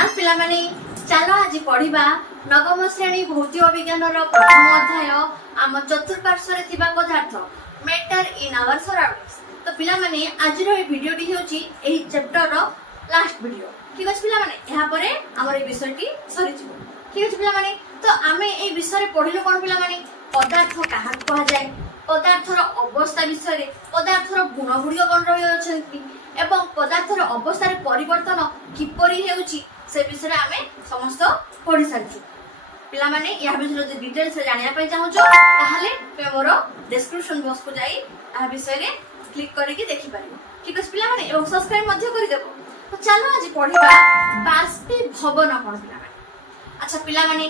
हाँ पिलामाने चलो आज पढ़िबा नवम श्रेणी भौतिक विज्ञान प्रथम अध्याय आम चतुर्पार्श्व रे थिबा पदार्थ मैटर इन आवर सराउंडिंग्स। तो पिलामाने आज रो भिडियोटी हेउची एही चैप्टर रो लास्ट भिडियो। ठीक अछि पिलामाने एहा परे हमर ए विषयटी सरी जिवो। ठीक अछि पिलामाने तो आमे ए विषय पढिलो कोन पिलामाने पदार्थ काहा कहा जाय, पदार्थर अवस्था विषय रे, पदार्थर गुण गुडिक कोन रहि अछंती एवं पदार्थर अवस्था परिवर्तन किपरि हेउची से विषय आमे समस्त पढ़ी सारिछु। पिला माने या विषय जे डिटेल्स जानिया पय चाहूछो ताहाले पे मोर डिस्क्रिप्शन बॉक्स को जाई आ विषय रे क्लिक करिकि देखि पारिबो। ठीक अछि पिला माने एवं सब्सक्राइब मध्य करि देबो। तो चलो आज पढिबा बाष्पीभवन कोन पिला माने। अच्छा पिला माने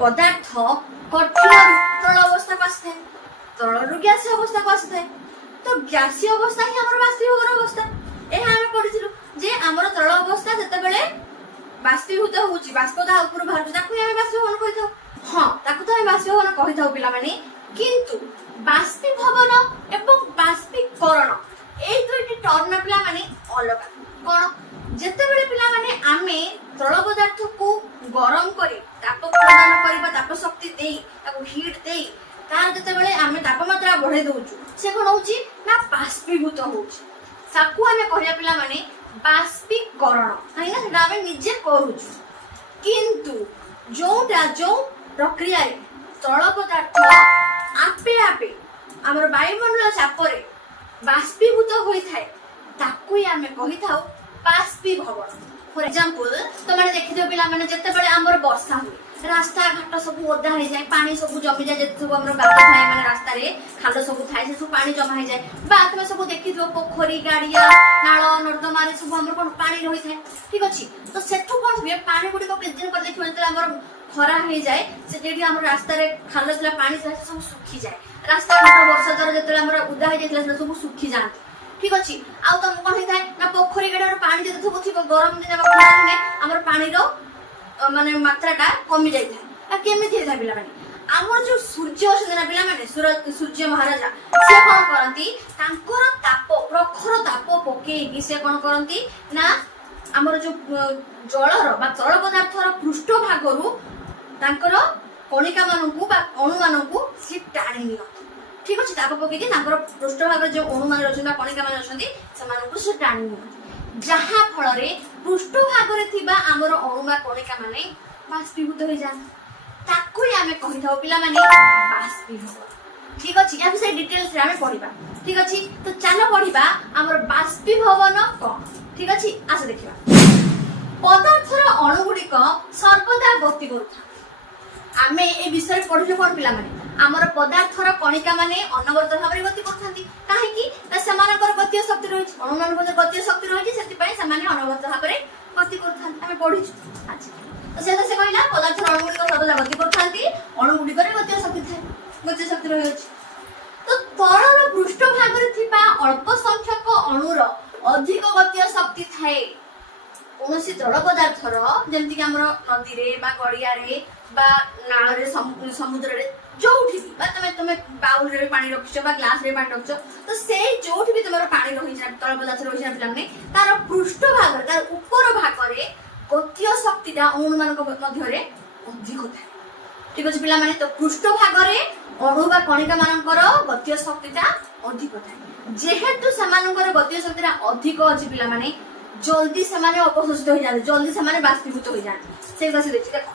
पदार्थ कठिन तरल अवस्था को आस्थे, तरल गैसीय अवस्था को आस्थे। तो गैसीय अवस्था ही हमर बाष्पीभवन अवस्था। एहा हम पढिथिलु जे हमर तरल अवस्था जते बेले बाष्पीभूत होउची, बाष्पदा ऊपर बाहर ताकू हम बाष्पीभवन कहिथाउ। हां ताकू तो हम बाष्पीभवन कहिथाउ पिला माने, किंतु बाष्पीभवन एवं बाष्पीकरण एई दुईटी टर्म पिला माने अलग कोन। जते बेले पिला माने आमे तरल पदार्थ को गरम करी ताप प्रदान करिबा, ताप शक्ति देई ताकू हीट देई तार जते बेले आमे तापमात्रा बढ़ाई दउछु से कोन होउची ना बाष्पीभूत होउची। साकू आमे कहिया पिला माने बाष्पीकरण काहे ना सेटा आमे निजे करूछु। किंतु जो प्रक्रिया रे तरल पदार्थ आपे आपे हमर वायुमंडल चापरे बाष्पीभूत होई थाए ताकू आमे कहिथाउ बाष्पीभवन। फॉर एग्जांपल तो माने देखिथो पिला माने जते बेले हमर वर्षा हुए रास्ता घाट सब ओदा हो जाए, पानी सब जमी जाए, जते सब हमर गात थाए माने रास्ता रे खाल सब थाए से सब पानी जमा हो जाए। बा तुमे सब देखिथो पोखरी गाडिया नाଳ नर्दमा रे सब हमर कोन पानी रही थाए। ठीक अछि तो सेठु कोन हुए पानी गुडी को किछ दिन पर देखियो जते हमर खरा हो जाए से जेडी हमर रास्ता रे खाल थला पानी सब सुखी जाए। रास्ता घाट वर्षा द्वारा जते हमर उदा हो जाय से सब सुखी जाते। ठीक अछि आउ त कोन होई थाए ना पोखरी गाडिया पानी जते सब थिबो गरम दिन जब खरा दिने हमर पानी रो माने मात्राटा कमी जाय था। केमिति हे था पिला माने हमर जो सूर्य अछन ना पिला माने सूर्य महाराजा से कोन करंती तांकर ताप प्रखर ताप पकेई से कोन करंती ना हमर जो जलर बा तरल पदार्थर पृष्ठ भागरु तांकर कणिका मानकु बा अणु मानकु से टाणी नियो। ठीक अछि ताप पकेई तांकर पृष्ठ भागर जो अणु मान रछन बा कणिका मान रछन से मानकु से टाणी नियो, जहा फल रे पृष्ठ भागरे थिबा हमर अणु बा कणिका माने बाष्पीभूत हो जान ताकू आमे कहिथाउ पिला माने बाष्पीभवन। ठीक अछि या से डिटेल्स रे आमे पढिबा। ठीक अछि तो चलो पढिबा हमर बाष्पीभवन कोन। ठीक अछि आसे देखिबा पदार्थर अणु गुडी को सर्वदा गति करथा। आमे ए विषय पढिलो कोन पिला माने हमर पदार्थर कणिका माने अनवरत भाबरे गति करथांती काहे कि समानकर गतिय शक्ति रहिछि, अणु मानकर गतिय शक्ति रहिछि सेति पय समान अनवरत भाबरे गति करथांती आमे पढिछु। अच्छा तो से कहला पदार्थर अणु गुडी को सर्वदा गति करथांती, अणु गुडी करे गतिय शक्ति थाए, गतिय शक्ति रहिछि। तो तरल पृष्ठ भागरे थिबा अल्प संख्यक अणुर अधिक गतिय शक्ति थाए। कोनोसी तरल पदार्थर जेमति कि हमर नदी रे बा गड़िया रे बा नाळ रे समुद्र रे जोठी भी बा तमे बाउल रे पानी रखिछो बा ग्लास रे पानी रखिछो तो से जोठी भी तमरो पानी रहि जा तरल पदार्थ रहि जा पिलाने तार पृष्ठ भाग तार ऊपर भाग रे गतिय शक्तिटा अणु मानक मध्य रे अधिक थाए। ठीक अछि पिला माने तो पृष्ठ भाग रे अणु बा कणिका मानकर गतिय शक्तिटा अधिक थाए। जेहेतु समानकर गतिय शक्तिटा अधिक अछि पिला माने जल्दी समाने अपसृष्ट हो जाते, जल्दी समाने बाष्पीभूत हो जाते। से कसे देखि देखो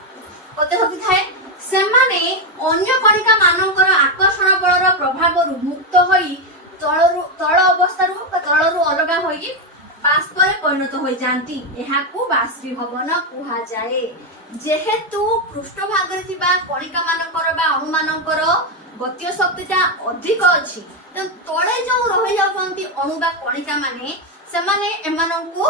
गतिय शक्ति थाए सेमाने अन्य कणिका मानकर आकर्षण बलर प्रभावरु मुक्त होई तळ अवस्था रु तळरु अलगा होई बाष्प रे परिणत हो जांती। एहाकू बाष्पीभवन कुहा जाए। जेहेतु पृष्ठ भाग रे थिबा कणिका मानकर बा अणु मानकर गतिय शक्तिटा अधिक अछि त तळे जो रहि जाउंती अणु बा कणिका माने सेमाने एमानंकु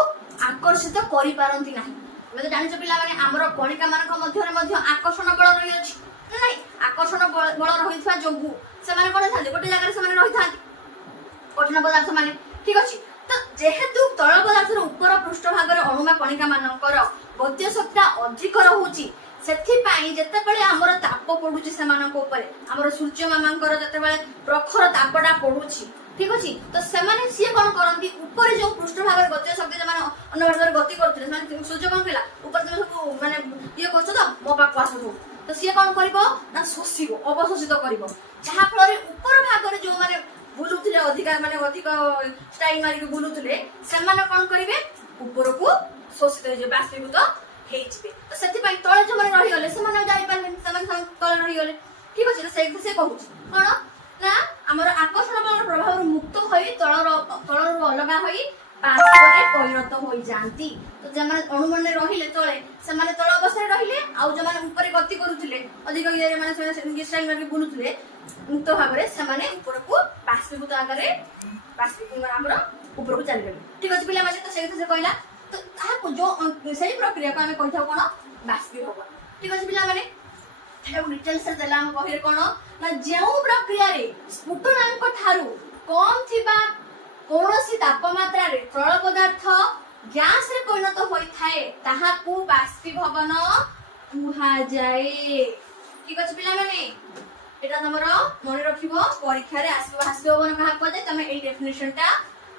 आकर्षित करि पारंती नाही। मतलब जानिछ पिला माने हमर कणिका मानक मध्य आकर्षण बल रहि अछि नै, आकर्षण बल रहिथवा जोगु सेमाने कोन थाले गोटे जगह रे सेमाने रहि थांती कठिन पदार्थ माने। ठीक अछि तो जेहेतु तरल पदार्थर ऊपर पृष्ठ भागर अणु बा कणिका मानकर गतिय शक्ति अधिक रहुची सेथि पई जते बेले हमर ताप पडुची सेमानक ऊपर हमर सूर्य मामांकर जते बेले प्रखर तापडा पडुची। ठीक अछि तो सेमाने सिए कोन करंती ऊपर जो पृष्ठ भागर गतिय शक्ति जे माने अन्य गति करथले सेमाने सूर्य कोन पिला ऊपर ମୋ ପାଖକୁ ଆସୁଥିବ ତ ସିଏ କଣ କରିବ ନା ଶୋଷିବ ଅବଶୋଷିତ କରିବ ଯାହା ଫଳରେ ଉପର ଭାଗରେ ଯୋଉମାନେ ବୁଲୁଥିଲେ ଅଧିକ ଷ୍ଟାଇଲ ମାରିକି ବୁଲୁଥିଲେ ସେମାନେ କଣ କରିବେ ଉପରକୁ ଶୋଷିତ ହେଇଯିବେ ବାଷ୍ପୀଭୂତ ହେଇଯିବେ ତ ସେଥିପାଇଁ ତଳେ ଯୋଉମାନେ ରହିଗଲେ ସେମାନେ ଆଉ ଯାଇପାରିଲେନି ସେମାନେ ତଳେ ରହିଗଲେ ଠିକ ଅଛି ସେ କହୁଛି କଣ ନା ଆମର ଆକର୍ଷଣ ବଳର ପ୍ରଭାବରୁ ମୁକ୍ତ ହୋଇ ତଳରୁ ଅଲଗା ହୋଇ ବାଷ୍ପରେ ପରିଣତ ହୋଇଯାଆନ୍ତି ତ ଯେଉଁମାନେ ଅଣୁମାନେ ରହିଲେ ତଳେ ସେମାନେ ତଳ ଅବସ୍ଥାରେ ରହିଲେ ଆଉ ଯୋଉମାନେ ଉପରେ ଗତି କରୁଥିଲେ ଅଧିକ ଇଏରେ ମାନେ ଷ୍ଟାଇଲ ମାରିକି ବୁଲୁଥିଲେ ମୁକ୍ତ ଭାବରେ ସେମାନେ ଉପରକୁ ବାଷ୍ପୀଭୂତ ଆକାରରେ ଆମର ଉପରକୁ ଚାଲିଗଲେ ଠିକ ଅଛି ପିଲାମାନେ ତ ସେଇଟା ସେ କହିଲା ତ ତାହାକୁ ଯୋଉ ସେଇ ପ୍ରକ୍ରିୟାକୁ ଆମେ କହିଥାଉ କଣ ବାଷ୍ପୀଭବନ ଠିକ ଅଛି ପିଲାମାନେ ଏଟାକୁ ଡିଟେଲ୍ସରେ ଦେଲା ଆମ ବହିରେ କଣ ନା ଯେଉଁ ପ୍ରକ୍ରିୟାରେ ସ୍ଫୁଟନାଙ୍କ ଠାରୁ କମ୍ ଥିବା କୌଣସି ତାପମାତ୍ରାରେ ତରଳ ପଦାର୍ଥ ଗ୍ୟାସରେ ପରିଣତ ହୋଇଥାଏ ତାହାକୁ ବାଷ୍ପୀଭବନ କୁହାଯାଏ ଠିକ ଅଛି ପିଲାମାନେ এটা তোমার মনে রাখিব পরীক্ষারে আসবে বাষ্পীভবন কাহাକୁ କୁହାଯାଏ ତମେ এই ডেফিনিশনটা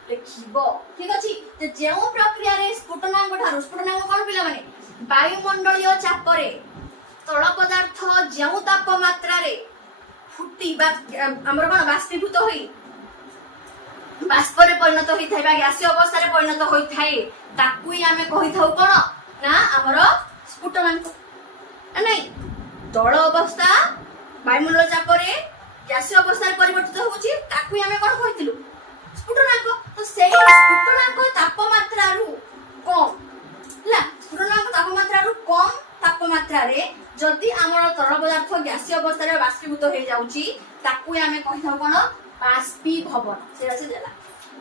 লিখিব ঠিক আছে যে ଯେଉଁ প্রক্রিয়ারে স্ফুটনাঙ্ক ঠাରୁ স্ফুটনাঙ্ক কোন পিলাମାନେ বায়ুমণ্ডলীয় চাপরে তরল পদার্থ ଯେଉଁ তাপমাত্রারে ফুটি বা ଆମର কোন বাষ্পীভূত হই বাষ্পরে পরিণত হইଥାଏ বা গ্যাসীয় অবস্থাରେ পরিণত হইଥାଏ তাকুই ଆମେ কহিথাউ কোন না ଆମର স্ফুটনাঙ্ক নাই তরল অবস্থা বায়ুমণ্ডল চাপরে গ্যাসীয় অবস্থায় পরিবর্তিত হচ্ছে তাকুই আমি কোন কইতিলু স্ফুটনাঙ্ক তো সেই স্ফুটনাঙ্ক তাপমাত্রারু কম ହେଲା স্ফুটনাঙ্ক তাপমাত্রারু কম তাপমাত্রারে যদি আমার তরল পদার্থ গ্যাসীয় অবস্থায় বাষ্পীভূত হয়ে যাଉଛି তাকুই আমি কইথাও কোন বাষ্পীভবন সেটা আছে দেলা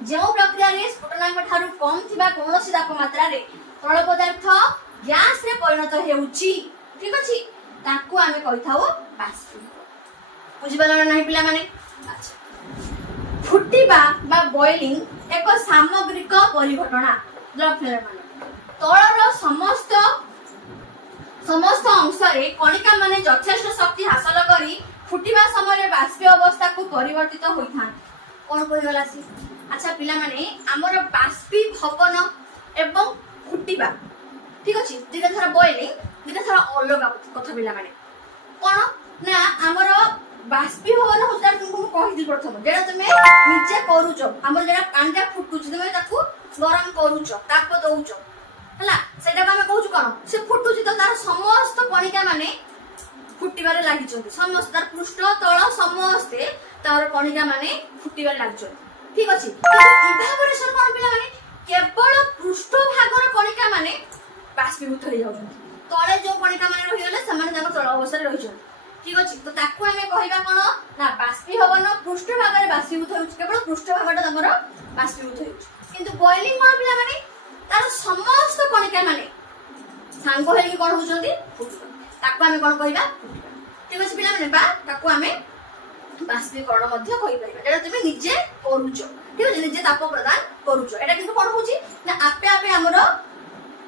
ଯେଉଁ ପ୍ରକ୍ରିୟାରେ ସ୍ଫୁଟନାଙ୍କ ଠାରୁ କମ୍ ଥିବା କୌଣସି ତାପମାତ୍ରାରେ ତରଳ ପଦାର୍ଥ ଗ୍ୟାସରେ ପରିଣତ ହେଉଛି ଠିକ ଅଛି ତାକୁ ଆମେ କହିଥାଉ ବାଷ୍ପୀଭବନ ବୁଝିପାରିଲ ନାହିଁ ପିଲାମାନେ ଆଚ୍ଛା ଫୁଟିବା ବା ବଏଲିଂ ଏକ ସାମଗ୍ରିକ ପରିଘଟଣା ତଳର ସମସ୍ତ ଅଂଶରେ କଣିକା ମାନେ ଯଥେଷ୍ଟ ଶକ୍ତି ହାସଲ କରି ଫୁଟିବା ସମୟରେ ବାଷ୍ପୀୟ ଅବସ୍ଥାକୁ ପରିବର୍ତ୍ତିତ ହୋଇଥାନ୍ତି କଣ କହିଗଲା ସେ ଆଚ୍ଛା ପିଲାମାନେ ଆମର ବାଷ୍ପୀଭବନ ଏବଂ ଫୁଟିବା ଠିକ ଅଛି ଦୁଇଟା ଥର ବଏଲିଂ ଦୁଇଟା ଥର ଅଲଗା କଥା ପିଲାମାନେ କଣ ନା ଆମର ବାଷ୍ପୀଭବନ ହଉଛି ତୁମକୁ ମୁଁ କହିଥିଲି ପ୍ରଥମ ଯେଟା ତୁମେ ନିଜେ କରୁଛ ଆମର ଯେଟା ପାଣିଟା ଫୁଟୁଛି ତୁମେ ତାକୁ ଗରମ କରୁଛ ତାପ ଦଉଛ ହେଲା ସେଇଟାକୁ ଆମେ କହୁଛୁ କଣ ସେ ଫୁଟୁଛି ତ ତାର ସମସ୍ତ କଣିକା ମାନେ ଫୁଟିବାରେ ଲାଗିଛନ୍ତି ସମସ୍ତ ତାର ପୃଷ୍ଠ ତଳ ସମସ୍ତେ ତାର କଣିକା ମାନେ ଫୁଟିବାରେ ଲାଗିଛନ୍ତି ଠିକ ଅଛି ଇଭାପୋରେସନ କଣ ପିଲାମାନେ କେବଳ ପୃଷ୍ଠ ଭାଗର କଣିକା ମାନେ ବାଷ୍ପୀଭୂତ ହେଇଯାଉଛନ୍ତି ତଳେ ଯୋଉ କଣିକା ମାନେ ରହିଗଲେ ସେମାନେ ତାଙ୍କ ତଳ ଅବସ୍ଥାରେ ରହିଛନ୍ତି ঠিক আছে তো তাকু আমি কহিবা কোন না বাষ্পীভবন পৃষ্ঠ ভাগরে বাষ্পীভূত হচ্ছে কেবল পৃষ্ঠ ভাগটা তোমার বাষ্পীভূত হচ্ছে কিন্তু বয়েলিং কোন পিলা মানে তার সমস্ত কণিকা মানে সাঙ্গ হইকি কোন হউଛନ୍ତି তাকু আমি কোন কহিবা ঠিক আছে পিলা মানে বা তাকু আমি বাষ্পীকরণ মধ্য কই পারিবা যেটা তুমি নিজে করুছ ঠিক আছে নিজে তাপ প্রদান করুছ এটা কিন্তু কোন হউছি না আপে আপে ଆମର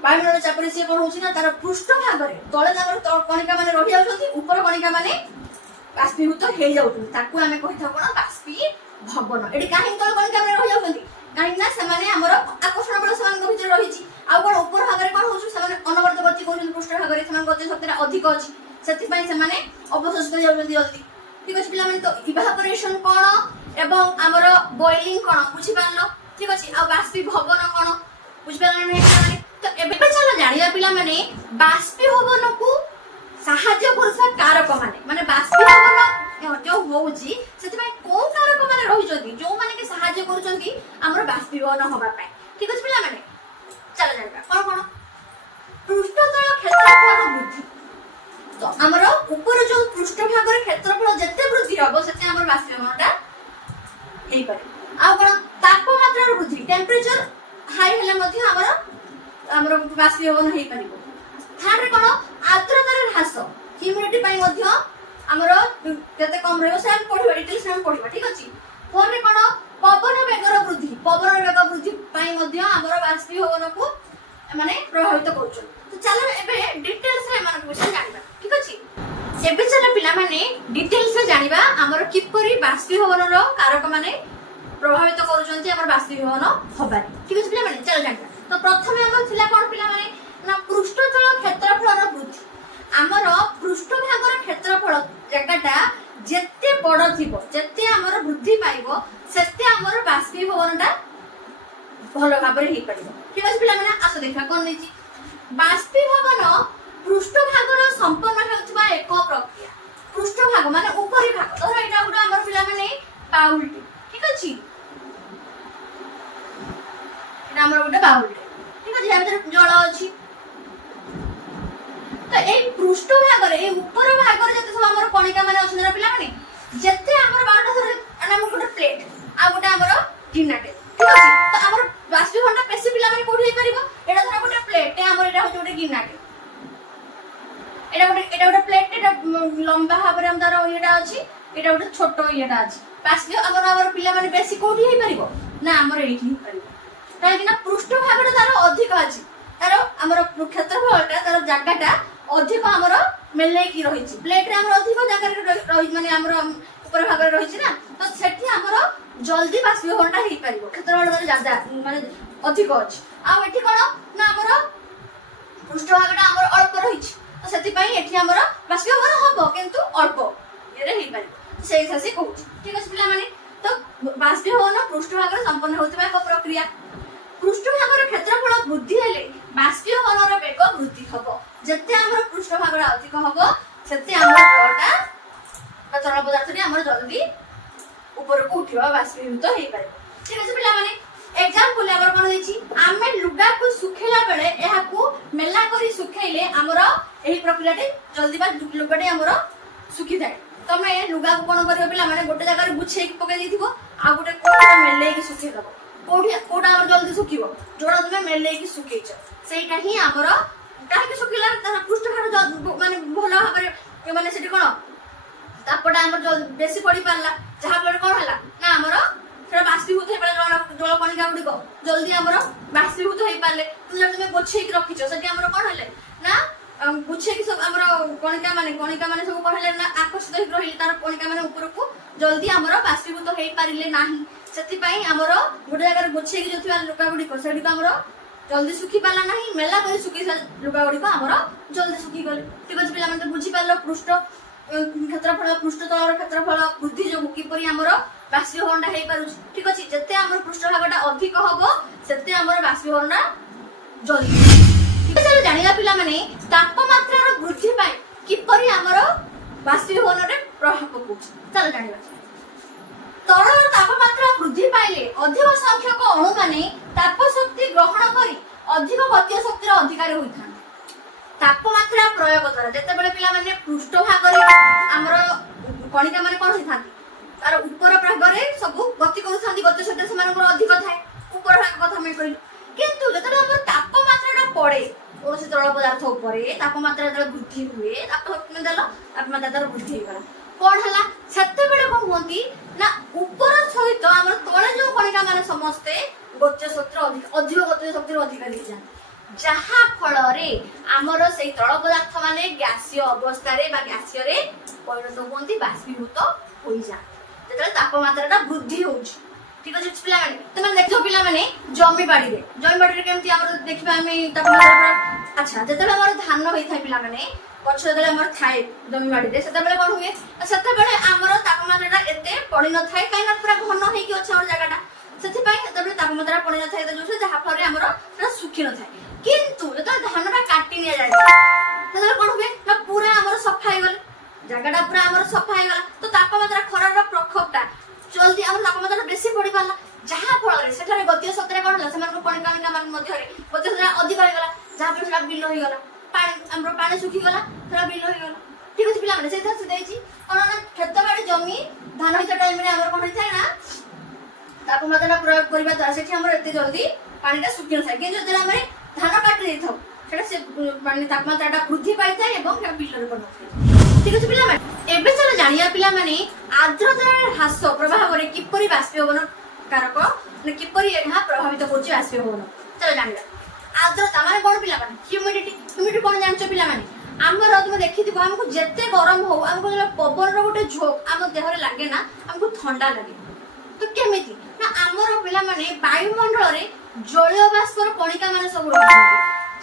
বায়ুমণ্ডল চাপরে সে কোন হচ্ছে না তার পৃষ্ঠ ভাগরে তলে তার কণিকা মানে রহি যাউଛନ୍ତି উপর কণিকা মানে বাষ্পীভূত হয়ে যাউଛନ୍ତି তাকু আমি কইথাও কোন বাষ্পীভবন এটি কাহিনী তলে কণিকা মানে রহি যাউଛନ୍ତି কাহিনী না সেমানে ଆମର আকর্ষণ বল সেମାନଙ୍କ ভিতরে রহিছি ଆଉ কোন উপর ভাগরে কোন হচ্ছে সেমানে অনবরত গতি କରୁଛନ୍ତି পৃষ্ঠ ভাগরে সেମାନଙ୍କ গতি শক্তিটা ଅଧିକ ଅଛି ସେଥିପାଇଁ ସେମାନେ অবশোষিত যাউଛନ୍ତି জলদি ঠিক আছে পিলাମାନେ তো ইভাপোরেশন কোন এবং ଆମର বয়েলিং কোন বুঝি পারলো ঠিক আছে আর বাষ্পীভবন কোন বুঝি পারলো না পিলাମାନେ তো ଏବେ ଚାଲ ଜାଣିବା ପିଲାମାନେ ବାଷ୍ପୀଭବନକୁ ସାହାଯ୍ୟ କରୁଥିବା କାରକ ମାନେ ବାଷ୍ପୀଭବନ ଯୋଉ ହଉଛି ସେଥିପାଇଁ କୋଉ କାରକ ମାନେ ରହିଛନ୍ତି ଯୋଉମାନେ କି ସାହାଯ୍ୟ କରୁଛନ୍ତି ଆମର ବାଷ୍ପୀଭବନ ହବା ପାଇଁ ଠିକ ଅଛି ପିଲାମାନେ ଚାଲ ଜାଣିବା କଣ କଣ ପୃଷ୍ଠତଳ କ୍ଷେତ୍ରଫଳର ବୃଦ୍ଧି ତ ଆମର ଉପର ଯୋଉ ପୃଷ୍ଠ ଭାଗରେ କ୍ଷେତ୍ରଫଳ ଯେତେ ବୃଦ୍ଧି ହବ ସେତେ ଆମର ବାଷ୍ପୀଭବନଟା ହେଇପାରେ ଆଉ କଣ ତାପମାତ୍ରାର ବୃଦ୍ଧି ଟେମ୍ପରେଚର ହାଇ ହେଲେ ମଧ୍ୟ ଆମର ବାଷ୍ପୀଭବନ ହେଇ ପାରିବ ଥାର୍ଡ ରେ କଣ ଆର୍ଦ୍ରତାର ହ୍ରାସ ହ୍ୟୁମିଡିଟି ପାଇଁ ମଧ୍ୟ ଆମର କେତେ କମ ରହିବ ସେ ଆମେ ପଢିବା ଡିଟେଲ୍ସ ଆମେ ପଢିବା ଠିକ ଅଛି ଫୋର ରେ କଣ ପବନ ବେଗର ବୃଦ୍ଧି ପାଇଁ ମଧ୍ୟ ଆମର ବାଷ୍ପୀଭବନକୁ ମାନେ ପ୍ରଭାବିତ କରୁଛନ୍ତି ତ ଚାଲ ଏବେ ଡିଟେଲ୍ସ ରେ ଏମାନଙ୍କ ବିଷୟରେ ଜାଣିବା ଠିକ ଅଛି ଏବେ ଚାଲ ପିଲାମାନେ ଡିଟେଲ୍ସ ରେ ଜାଣିବା ଆମର କିପରି ବାଷ୍ପୀଭବନର କାରକ ମାନେ ପ୍ରଭାବିତ କରୁଛନ୍ତି ଆମର ବାଷ୍ପୀଭବନ ହବାରେ ଠିକ ଅଛି ପିଲାମାନେ ଚାଲ ଜାଣିବା ତ ପ୍ରଥମେ ଆମର ଥିଲା କଣ ପିଲାମାନେ ନା ପୃଷ୍ଠତଳ କ୍ଷେତ୍ରଫଳର ବୃଦ୍ଧି ଆମର ଜାଗାଟା ଯେତେ ବଡ ଥିବ, ଯେତେ ଆମର ବୃଦ୍ଧି ପାଇବ, ସେତେ ଆମର ବାଷ୍ପୀଭବନଟା ଭଲ ଭାବରେ ହେଇପାରିବ। ଠିକ ଅଛି ପିଲାମାନେ, ଆସ ଦେଖିବା କଣ ନେଇଛି। ବାଷ୍ପୀଭବନ ପୃଷ୍ଠଭାଗର ସମ୍ପନ୍ନ ହେଉଥିବା ଏକ ପ୍ରକ୍ରିୟା। ପୃଷ୍ଠଭାଗ ମାନେ ଉପରି ଭାଗ, ଧର ଏଇଟା ଗୋଟେ ଆମର ପିଲାମାନେ ବାଉଲଟେ, ଠିକ ଅଛି, ଏଇଟା ଆମର ଗୋଟେ ବାଉଲଟେ, ଠିକ ଅଛି, ୟା ଭିତରେ ଜଳ ଅଛି। ତ এই ପୃଷ୍ଠଭାଗରେ, এই ଉପର ଭାଗରେ ଯେତେ ସବୁ ଆମର କଣିକା ମାନେ ଅଛନ୍ତି ନା ପିଲାମାନେ, ଯେତେ ଆମର ବାଉଲଟା ଧର ଆମର ଗୋଟେ ପ୍ଲେଟ ଆଉ ଗୋଟେ ଆମର ଗିନାଟେ, ଠିକ ଅଛି। ତ ଆମର ବାଷ୍ପୀଭବନଟା ବେଶୀ ପିଲାମାନେ କୋଉଠି ହେଇପାରିବ, ଏଇଟା ଧର ଗୋଟେ ପ୍ଲେଟ, ଆମର ଏଇଟା ହଉଛି ଗୋଟେ ଗିନାଟେ, এটা ଗୋଟେ প্লেট, এটা লম্বা ভাবে আমাদের ইয়েটা আছে, এটা ଗୋଟେ ছোট ইয়েটা আছে। বাষ্পী আমার পিলা মানে বেশি কোটি হই পারিব না, আমার এইটি হই পারিব, কারণ না পৃষ্ঠভাগটা তার অধিক আছে, তার আমার ক্ষেত্রফলটা, তার জায়গাটা অধিক আমার মেলাইকি রয়েছে। প্লেটরে আমার অধিক জায়গায় রয়েছে, মানে আমার উপর ভাগে রয়েছে না, তো সেটি আমার জলদি বাষ্পীভবনটা হই পারিব, ক্ষেত্রফল জায়গা মানে অধিক আছে। আর এটি কোন না আমার পৃষ্ঠভাগটা আমার অল্প রয়েছে, তো সেপাই এটি আমার বাষ্পীভবন হব কিন্তু অল্প এর হই পারে, সেই সাসি কହୁଛି। ঠিক আছে পিলাମାନେ, তো বাষ্পীভবন পৃষ্ঠভাগରେ সম্পন্ন ହେଉଥିବା ଏକ ପ୍ରକ୍ରିୟା। ପୃଷ୍ଠଭାଗର କ୍ଷେତ୍ରଫଳ ବୃଦ୍ଧି ହେଲେ ବାଷ୍ପୀଭବନର ବେଗ ବୃଦ୍ଧି ହେବ। ଯେତେ ଆମର ପୃଷ୍ଠଭାଗଟା ଅଧିକ ହେବ, ସେତେ ଆମର ଜଳଟା বা ତରଳ ପଦାର୍ଥଟି ଆମର ଜଲ୍ଦି ଉପରକୁ ଉଠିବ, ବାଷ୍ପୀଭୂତ ହେଇପାରିବ। ଠିକ ଅଛି ପିଲାମାନେ, एग्जांपल हमर कोन होइछि, आमे लुगा को सुखेला बेले एहाकू मेला करी सुखेइले हमर एही प्रक्रियाटे जल्दी बा लुगाटे हमर सुखी जाय। तमे लुगा को कोन करियो पिला माने गोटे जगह रे गुछे के पके दिथिबो, आ गोटे कोठा मेले के सुखे दबो, कोठा हमर जल्दी सुखिबो, जोडा तमे मेले के सुखेइछ, सेइटा ही हमर काहे के सुखिला तार पृष्ठभाग माने भलो भाबरे माने सेठी कोन तापटा हमर बेसी पड़ी पारला, जहा पर कोन हला ना हमर সেটা বাষ্পীভূত হয়ে পারলে জল কণিকা গুড়িক জলদি আমার বাষ্পীভূত হয়ে পারলে, তুমি তুমি গোছাইকি রখিছ, সেটি আমার কোন হলে না গুছাইকি সব আমার কণিকা মানে সব কোন হলে না আকর্ষিত হয়ে রহিলে, তার কণিকা মানে উপরকু জলদি আমার বাষ্পীভূত হয়ে পারিলে নাহি। সেটিপাই আমার গোটে জায়গায় গোছাইকি যাওয়া লুগা গুড়িক সেটি আমার জলদি শুখি পারলা নাহি, মেলা করে শুকি লুগা গুড়িক আমার জলদি শুখি গলে। ঠিক আছে পিলাମାନେ, বুঝি পারল পৃষ্ঠ ক্ষেত্রফল, পৃষ্ঠতলর ক্ষেত্রফল বৃদ্ধি যোগু কিপরি আমার বাষ্পীভবনটা হই পারুଛି। ঠিক আছে, যেতে আমার পৃষ্ঠভাগটা অধিক হব, সেতে আমার বাষ্পীভবনটা জলদি। ঠিক আছে, জানিলা পিলাମାନେ তাপমাত্রার বৃদ্ধি পাই কিপরি আমার বাষ্পীভবনরে প্রভাব পকাଉଛି। চলো জানিবা। তরল তাপমাত্রা বৃদ্ধি পাইলে অধিক সংখ্যক অণু মানে তাপ শক্তি গ্রহণ করি অধিক গতীয় শক্তির অধিকারী হইথাନ୍ତି। তাপমাত্রা প্রয়োগ দ্বারা যেতেবেলে পিলাମାନେ পৃষ্ঠভাগরে আমার কণিকা মানে কোন হইথাନ୍ତି, তার উপর ভাগরে সবু গতি করুথাନ୍ତି, গতি শক্তি সেমানଙ୍କର ଅଧିକ ଥାଏ, উপর ভাগ কথা আমি কইলু। কিন্তু যেତେବେଳେ আমার তাপমাত্রাটা পড়ে কৌশি তরল পদার্থ উপরে, তাপমাত্রা যেତେବେଳେ বৃদ্ধি ହୁଏ, তাপমাত্রা তার বৃদ্ধি ହେଇଗଲା, কোন ହେଲା সেতেବେଳେ কোন ହୁଅନ୍ତି না উপর সহিত আমার তଳେ যে কণিকা মানে সমস্তে গতীয় শক্তির ଅଧିକ গতীয় শক্তির অধিকারী ହେଇଯାନ୍ତି, যাহা ফলরে আমার সেই তরল পদার্থ মানে গ্যাসীয় অবস্থায় বা গ্যাসীয়রে পরিণত হুঁতি, বাষ্পীভূত হয়ে যায় যেତେବେଳେ তাপমাত্রাটা বৃদ্ধি হଉଛି। ঠিক আছে পিলাମାନେ, তুমি দেখছো পিলাମାନେ জমি বাড়িরে কেমতি আমরা দেখিবা আমি তাপমাত্রা। আচ্ছা, যেতেବେଳେ আমার ধান হইଥାଏ পিলাମାନେ, গছ যেতেବେଳେ আমার থাকে জমি বাড়িরে, সেতেବେଳେ কোন হুଏ, সেতেବେଳେ আমার তাপমাত্রাটা এতে পড়ি নথায়, কাইনা পুরা ঘন হইকি আছে আমার জায়গাটা, সেথিপাই সেতেବେଳେ তাপমাত্রা পড়ি নথায় যাহা ফলে আমার সেটা শুখি নথায়। কিন্তু যেতেବେଳେ ধানটা কাটি নিয়া যায়, সেতেବେଳେ কোন হুଏ না পুরা আমার সফা হইগলে, জায়গাটা পুরা আমার সফা হইগলা, তো তাপমাত্রা খরার প্রকোপটা জলদি আমার তাপমাত্রা বেশি পড়ি পারলা, যাহা ফଳରେ সেখানে গতীয় শক্তিটা কোন হলা সেମାନଙ୍କ কণিকা মান মধ্যে গতীয় শক্তি ଅଧିକ ହେଇଗଲା, ଯାହା ଫଳରେ ସେଟା ବିଲ ହେଇଗଲା, ପାଣି ଆମର ପାଣି ଶୁଖିଗଲା, ସେଟା ବିଲ ହେଇଗଲା। ঠিক আছে ପିଲାମାନେ, ସେଇଟା ସେ ଦେଇଛି କଣ ନା କ୍ଷେତ ବାଡ଼ି ଜମି ଧାନ ହେଇଥିବା ଟାଇମରେ ଆମର କଣ ହେଇଥାଏ ନା ତାପମାତ୍ରା ପ୍ରୟୋଗ କରିବା ଦ୍ୱାରା ସେଠି ଆମର ଏତେ ଜଲଦି ପାଣିଟା ଶୁଖି ନଥାଏ, କିନ୍ତୁ ଯେତେବେଳେ ଆମେ ଧାନ କାଟି ଦେଇଥାଉ সেটা সে মানে তাপমাত্রাটা বৃদ্ধি পাইଥାଏ এবং সেটা বিলরে পড়িଥାଏ। ঠিক আছে পিলাମାନେ, ଏବେ চলো জানিয়া পিলাମାନେ আর্দ্রতার হ্রাস প্রভাବରେ কিপরি বাষ্পীভবন কারক মানে কিপরি ଏହା ପ୍ରଭାବିତ କରୁଛି ବାଷ୍ପୀଭବନ। চলো জানিবা। আর্দ্রতা মানে কোন পিলাମାନେ ହ୍ୟୁମିଡିଟି কোন ଜାଣିଛ ପିଲାମାନେ, ଆମର তুমি ଦେଖିଥିବ ଆମକୁ ଯେତେ ଗରମ ହଉ ଆମକୁ ଯେତେବେଳେ ପବନର ଗୋଟେ ଝୋକ ଆମ ଦେହରେ ଲାଗେ ନା, ଆମକୁ ଥଣ୍ଡା ଲାଗେ। ତ କେମିତି ନା ଆମର ପିଲାମାନେ ବାୟୁମଣ୍ଡଳରେ ଜଳୀୟ ବାଷ୍ପର କଣିକା ମାନେ ସବୁ ରହିଛନ୍ତି,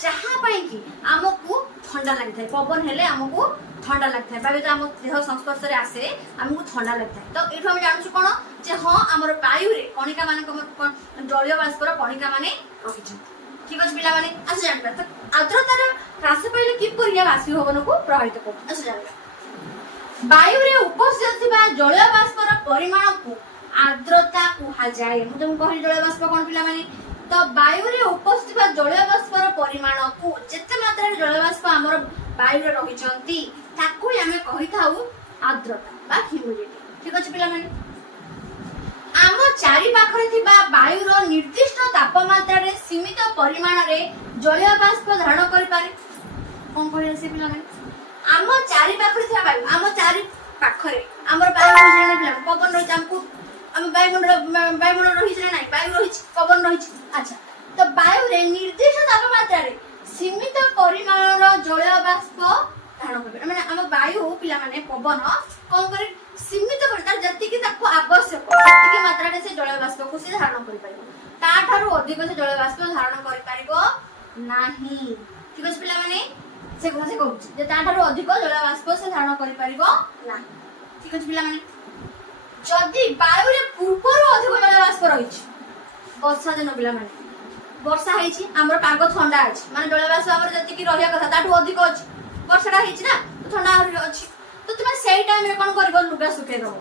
ଯାହା ପାଇଁ କି ଆମକୁ ଥଣ୍ଡା ଲାଗିଥାଏ, ପବନ ହେଲେ ଆମକୁ ଥଣ୍ଡା ଲାଗିଥାଏ ବାୟୁ ଯେତେବେଳେ ଆମ ଦେହ ସଂସ୍ପର୍ଶରେ ଆସେ ଆମକୁ ଥଣ୍ଡା ଲାଗିଥାଏ। ତ ଏଇଠୁ ଆମେ ଜାଣୁଛୁ କ'ଣ ଯେ ହଁ ଆମର ବାୟୁରେ କଣିକା ମାନଙ୍କ ଜଳୀୟ ବାଷ୍ପର କଣିକା ମାନେ ରହିଛନ୍ତି। ଠିକ ଅଛି ପିଲାମାନେ, ଆସ ଜାଣିବା ତ ଆର୍ଦ୍ରତାର ହ୍ରାସ ପାଇଲେ କିପରି ଏହା ବାଷ୍ପୀଭବନକୁ ପ୍ରଭାବିତ କରୁଛି। ଆସ ଜାଣିବା ବାୟୁରେ ଉପସ୍ଥିତ ଥିବା ଜଳୀୟ ବାଷ୍ପର ପରିମାଣକୁ ଆର୍ଦ୍ରତା କୁହାଯାଏ। ମୁଁ ତମକୁ କହିଲି ଜଳୀୟ ବାଷ୍ପ କ'ଣ ପିଲାମାନେ, ତ ବାୟୁରେ ଉପସ୍ଥିତ ଥିବା ଜଳୀୟ ବାଷ୍ପର ପରିମାଣକୁ ଯେତେ ମାତ୍ରାରେ ଜଳୀୟ ବାଷ୍ପ ଆମର ବାୟୁରେ ରହିଛନ୍ତି ତାକୁ ଆମେ କହିଥାଉ ଆର୍ଦ୍ରତା ବା ହ୍ୟୁମିଡିଟି। ଠିକ ଅଛି ପିଲାମାନେ, ଆମ ଚାରି ପାଖରେ ଥିବା ବାୟୁର ନିର୍ଦ୍ଦିଷ୍ଟ ତାପମାତ୍ରାରେ ସୀମିତ ପରିମାଣରେ ଜଳୀୟ ବାଷ୍ପ ଧାରଣ କରିପାରେ। କ'ଣ କହିଲେ ସେ ପିଲାମାନେ, ଆମ ଚାରି ପାଖରେ ଥିବା ବାୟୁ, ଆମ ଚାରି ପାଖରେ ଆମର ବାୟୁ ରହିଛି ନା ପିଲା, ପବନ ରହିଛି, ଆମକୁ ଆମ ବାୟୁମଣ୍ଡଳ ରହିଛି ନା ନାହିଁ, ବାୟୁ ରହିଛି, ପବନ ରହିଛି। ଆଚ୍ଛା, ତ ବାୟୁରେ ନିର୍ଦ୍ଦିଷ୍ଟ ତାପମାତ୍ରାରେ ସୀମିତ ପରିମାଣର ଜଳୀୟ ବାଷ୍ପ ଧାରଣ କରିପାରେ। ମାନେ ଆମ ବାୟୁ ପିଲାମାନେ ପବନ କ'ଣ କରେ, ସୀମିତ କରି ତାର ଯେତିକି ତାକୁ ଆବଶ୍ୟକ ସେତିକି ମାତ୍ରାରେ ସେ ଜଳୀୟ ବାଷ୍ପକୁ ସେ ଧାରଣ କରିପାରିବ, ତାଠାରୁ ଅଧିକ ସେ ଜଳୀୟ ବାଷ୍ପ ଧାରଣ କରିପାରିବ ନାହିଁ। ଠିକ ଅଛି ପିଲାମାନେ, ସେ କଥା ସେ କହୁଛି ଯେ ତାଠାରୁ ଅଧିକ ଜଳୀୟ ବାଷ୍ପ ସେ ଧାରଣ କରିପାରିବ ନାହିଁ। ଠିକ ଅଛି ପିଲାମାନେ, ଯଦି ବାୟୁରେ ପୂର୍ବରୁ ଅଧିକ ଜଳୀୟ ବାଷ୍ପ ରହିଛି, ବର୍ଷା ଦିନ ପିଲାମାନେ ବର୍ଷା ହେଇଛି, ଆମର ପାଗ ଥଣ୍ଡା ଅଛି, ମାନେ ଜଳୀୟ ବାଷ୍ପ ଆମର ଯେତିକି ରହିବା କଥା ତାଠୁ ଅଧିକ ଅଛି, ବର୍ଷାଟା ହେଇଛି ନା ଥଣ୍ଡା ଅଛି, ତ ତୁମେ ସେଇ ଟାଇମରେ କ'ଣ କରିବ, ଲୁଗା ଶୁଖେଇ ଦବ।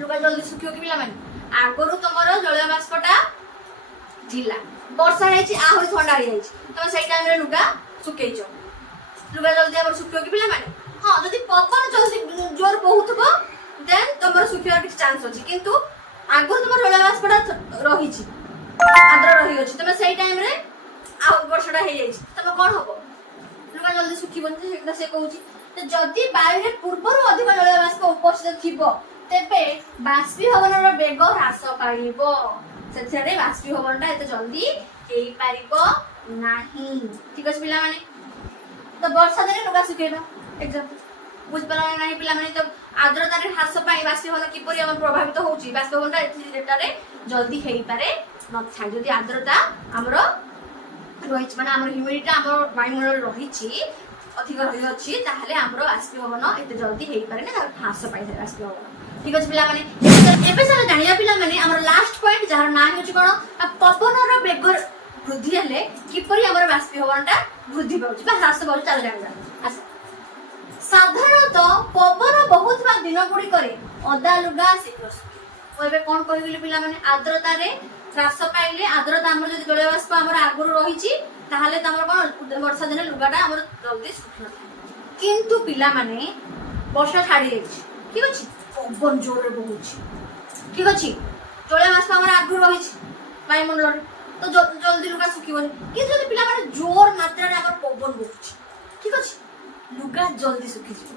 ଲୁଗା ଜଲ୍ଦି ଶୁଖିବ କି ପିଲାମାନେ, ଆଗରୁ ତମର ଜଳୀୟ ବାଷ୍ପଟା ଥିଲା, ବର୍ଷା ହେଇଛି, ଆହୁରି ଥଣ୍ଡା ହେଇଯାଇଛି, ତମେ ସେଇ ଟାଇମରେ ଲୁଗା ଶୁଖେଇଛ, ଲୁଗା ଜଲ୍ଦି ଆମର ଶୁଖିବ କି ପିଲାମାନେ? ହଁ, ଯଦି ପବନ ଜଲ୍ଦି ଜୋର ବହୁଥିବ ଦେନ୍ ତମର ଶୁଖିବାର କିଛି ଚାନ୍ସ ଅଛି, କିନ୍ତୁ ଆଗରୁ ତମର ଜଳୀୟ ବାଷ୍ପଟା ରହିଛି, ଆଦ୍ର ରହିଅଛି, ତମେ ସେଇ ଟାଇମରେ ଆଉ ବର୍ଷାଟା ହେଇଯାଇଛି, ତମେ କ'ଣ ହବ, ଲୁଗା ଜଲ୍ଦି ଶୁଖିବନି। ସେଟା ସେ କହୁଛି ଯଦି ବାୟୁରେ ପୂର୍ବରୁ ଅଧିକ ଜଳୀୟ ବାଷ୍ପ ଉପସ୍ଥିତ ଥିବ ତେବେ ବାଷ୍ପୀଭବନର ବେଗ ହ୍ରାସ ପାଇବ, ସେଥିରେ ବାଷ୍ପୀଭବନଟା ଏତେ ଜଲ୍ଦି ହେଇପାରିବ ନାହିଁ। ଠିକ ଅଛି ପିଲାମାନେ, ତ ବର୍ଷା ଦିନେ ଲୁଗା ଶୁଖେଇବା ଏକ୍ସାମ୍ପଲ ବୁଝିପାରିଲ ନାହିଁ ପିଲାମାନେ। ତ ଆର୍ଦ୍ରତାରେ ହ୍ରାସ ପାଇଁ ବାଷ୍ପୀଭବନ କିପରି ଆମର ପ୍ରଭାବିତ ହଉଛି, ବାଷ୍ପୀଭବନଟା ଏଠାରେ ଜଲ୍ଦି ହେଇପାରେ ନଥାଏ। ଯଦି ଆର୍ଦ୍ରତା ଆମର ରହିଛି, ମାନେ ଆମର ହ୍ୟୁମିଡିଟି ଆମର ବାୟୁମଣ୍ଡଳରେ ରହିଛି, ଅଧିକ ରହିଅଛି, ତାହେଲେ ଆମର ବାଷ୍ପୀଭବନ ଏତେ ଜଲ୍ଦି ହେଇପାରେନି, ତାର ହ୍ରାସ ପାଇଥାଏ ବାଷ୍ପୀଭବନ। ଠିକ ଅଛି ପିଲାମାନେ, ଏବେ ଚାଲ ଜାଣିବା ପିଲାମାନେ ଆମର ଲାଷ୍ଟ ପଏଣ୍ଟ ଯାହାର ନାଁ ହେଉଛି କ'ଣ, ପବନର ବେଗ ବୃଦ୍ଧି ହେଲେ କିପରି ଆମର ବାଷ୍ପୀଭବନଟା ବୃଦ୍ଧି ପାଉଛି ବା ହ୍ରାସ ପାଉଛି, ଚାଲ ଜାଣିବା। ଆଚ୍ଛା, ସାଧାରଣତଃ ପବନ ବହୁଥିବା ଦିନ ଗୁଡ଼ିକରେ ଅଦା ଲୁଗା ଶୀଘ୍ର ଶୁଖେ। ମୁଁ ଏବେ କ'ଣ କହିଲି ପିଲାମାନେ, ଆର୍ଦ୍ରତାରେ ହ୍ରାସ ପାଇଲେ, ଆର୍ଦ୍ରତା ଆମର ଯଦି ଜଳୀୟ ବାଷ୍ପ ଆମର ଆଗରୁ ରହିଛି ତାହେଲେ ତମର କ'ଣ ବର୍ଷା ଦିନେ ଲୁଗାଟା ଆମର ଜଲ୍ଦି ଶୁଖିନଥାଏ। କିନ୍ତୁ ପିଲାମାନେ ବର୍ଷା ଛାଡ଼ି ଯାଇଛି, ଠିକ ଅଛି, ପବନ ଜୋରରେ ବହୁଛି, ଠିକ ଅଛି, ଜଳୀୟ ବାଷ୍ପ ଆମର ଆଗରୁ ରହିଛି ବାୟୁମଣ୍ଡଳରେ, ତ ଜଲ୍ଦି ଲୁଗା ଶୁଖିବନି। କିନ୍ତୁ ଯଦି ପିଲାମାନେ ଜୋର ମାତ୍ରାରେ ଆମର ପବନ ବହୁଛି, ଠିକ ଅଛି, ଲୁଗା ଜଲ୍ଦି ଶୁଖିଯିବ।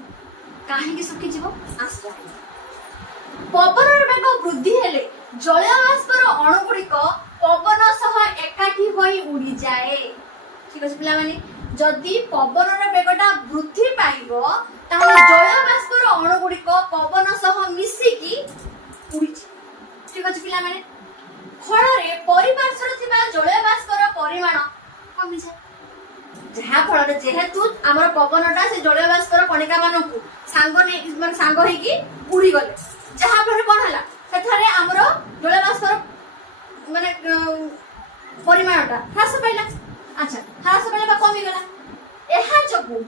କାହିଁକି ଶୁଖିଯିବ, ଆସ ପବନର ବେଗ ବୃଦ୍ଧି ହେଲେ ଜଳୀୟ ବାଷ୍ପର ଅଣୁଗୁଡ଼ିକ ପବନ ସହ ଏକାଠି ହୋଇ ଉଡ଼ିଯାଏ। ଠିକ ଅଛି ପିଲାମାନେ, ଯଦି ପବନର ବେଗଟା ବୃଦ୍ଧି ପାଇବ ତାହେଲେ ଜଳୀୟ ବାଷ୍ପର ଅଣୁଗୁଡ଼ିକ ପବନ ସହ ମିଶିକି ଉଡ଼ିଯିବ। ଠିକ ଅଛି ପିଲାମାନେ, ଫଳରେ ପରିପାର୍ଶ୍ୱରେ ଥିବା ଜଳୀୟ ବାଷ୍ପର ପରିମାଣ କମିଯାଏ, ଯାହା ଫଳରେ ଯେହେତୁ ଆମର ପବନଟା ସେ ଜଳୀୟ ବାଷ୍ପର କଣିକା ମାନଙ୍କୁ ସାଙ୍ଗ ହେଇକି ଉଡ଼ିଗଲେ, ଯାହା ଫଳରେ କ'ଣ ହେଲା, ସେଠାରେ ଆମର ଜଳୀୟ ବାଷ୍ପର ମାନେ ପରିମାଣଟା ହ୍ରାସ ପାଇଲା। ଆଚ୍ଛା, ହ୍ରାସ ପାଇଲା ବା କମିଗଲା, ଏହା ଯୋଗୁଁ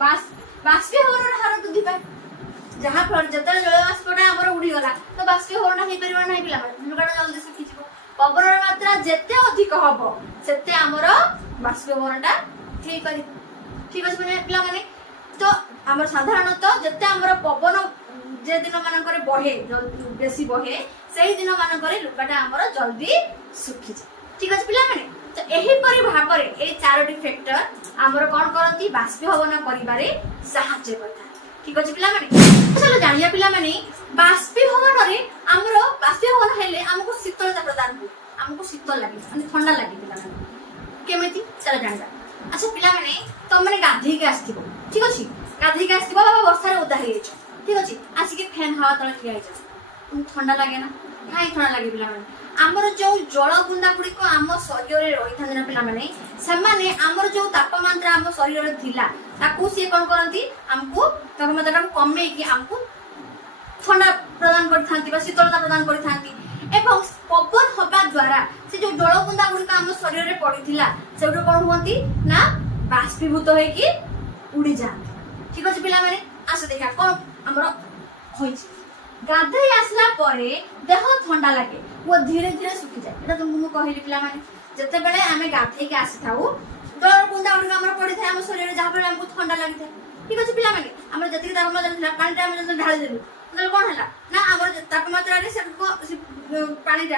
ବାଷ୍ପୀଭବନର ହାର ବୃଦ୍ଧି ପାଏ, ଯାହା ଫଳରେ ଯେତେବେଳେ ଜଳୀୟ ବାଷ୍ପଟା ଆମର ଉଡ଼ିଗଲା ତ ବାଷ୍ପୀଭବନଟା ହେଇପାରିବ ନାହିଁ ପିଲାମାନେ, ଲୁଗାଟା ଜଲ୍ଦି ଶୁଖିଯିବ। ପବନର ମାତ୍ରା ଯେତେ ଅଧିକ ହବ ସେତେ ଆମର ବାଷ୍ପୀଭବନଟା ହେଇପାରିବ। ଠିକ ଅଛି ପିଲାମାନେ, ତ ଆମର ସାଧାରଣତଃ ଯେତେ ଆମର ପବନ যে দিন মানকরে বহে বেশি বহে সেই দিন মানকরে লুগাটা আমার জলদি শুখি যায়। ঠিক আছে পিলামানে, তো এহিপরি ভাবে এই চারটি ফ্যাক্টর আমার কোন করନ୍ତି বাষ্পীভবন করিবারে সাহায্য করতা। ঠিক আছে পিলামানে, চলো জানিয়া পিলামানে বাষ্পীভবনরে আমার বাষ্পীভবন হেলে আমাকে শীতলতা প্রদান করে, আমাকে শীতল লাগে মানে ঠান্ডা লাগে পিলামানে কেমিতি চলো জানিবা। আচ্ছা পিলামানে তোমরা গাধেইকে আসিব, ঠিক আছে, গাধেইকে আসিব বাবা বর্ষারে ওদা হয়ে যাচ্ছ, ঠিক আছে, আসিকি ফ্যান হাওয়া তলে ঠিয়া হয়ে যাও, ঠান্ডা লাগে না, कहीं थंडा लगे पिला माने आमर जो जल बुंदा गुडी को आम शरीर रे रही थांदे ना पिला माने समान आमर जो तापमात्रा आम शरीर रे थिला ताकू से कोन करंती हमको तापमात्रा को कमे कि हमको ठंडा प्रदान करि थांती बा शीतलता प्रदान करि थांती एवं पवन हवा द्वारा से जो जल बुंदा गुडी को आम शरीर रे पड़िथिला सेउडो कोन होंती ना बाष्पीभूत होई कि उड़ी जाती ठीक अछि पिला माने आसे देखा कोन हमर होइछ गाधई आसला परे देह ठंडा लगे वो धीरे धीरे सुखी जाए एटा तुमको कहली पिला माने जते बेले आमे गाधई के आसी थाउ जल बुंदा गुडी हमर पड़ी थाए हम शरीर रे जहा पर हमको ठंडा लागि थाए ठीक अछि पिला माने हमर जति तापमात्रा थिला पानी टाइम जते ढाଳି देलु तले कोन हला ना हमर तापमात्रा रे से पानी